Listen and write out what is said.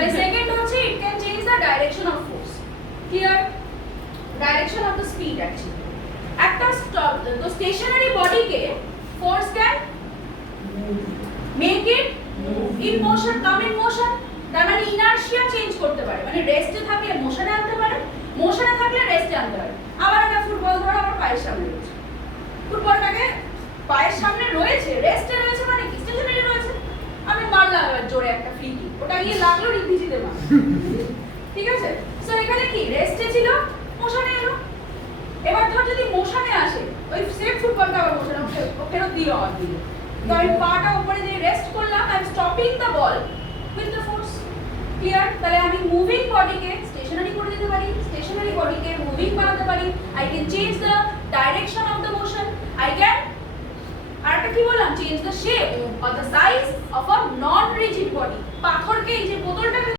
তাহলে সেকেন্ড হচ্ছে it can change the direction of force. Clear? Direction of the speed actually. একটা তো stationary বডিকে force can make it in motion, come in motion. তার মানে inertia change করতে পারে, মানে রেস্টে থাকলে মোশনে আনতে পারে, মোশনে থাকলে রেস্টে আনতে পারে। আবার একটা ফুটবল ধরো আমার পায়ের সামনে রয়েছে, ফুটবলটাকে পায়ের সামনে রয়েছে, রেস্টে রয়েছে, মানে কি স্টেশনারি রয়েছে। আমি মারলাম এবার জোরে একটা ফ্রি কিক, ওটা গিয়ে লাগলো রিদ্ধিজিতে মার, ঠিক আছে? সো এখানে কি রেস্টে ছিল, মোশনে এলো। এবার ধর যদি মোশনে আসে, ওই সেম ফুটবলটা আবার মোশনে ফেরত দিল আমার দিকে, তো আমি পাটা উপরে দিয়ে রেস্ট করলাম, I am stopping the ball with the force. Clear? তাহলে আমি মুভিং বডিকে স্টেশনারি করে দিতে পারি, স্টেশনারি বডিকে মুভিং বানাতে পারি। I can change the direction of the motion, I can আরেকটা কি বললাম, change the shape or the size of a non rigid বডি। পাথরকে এই যে বোতলটাকে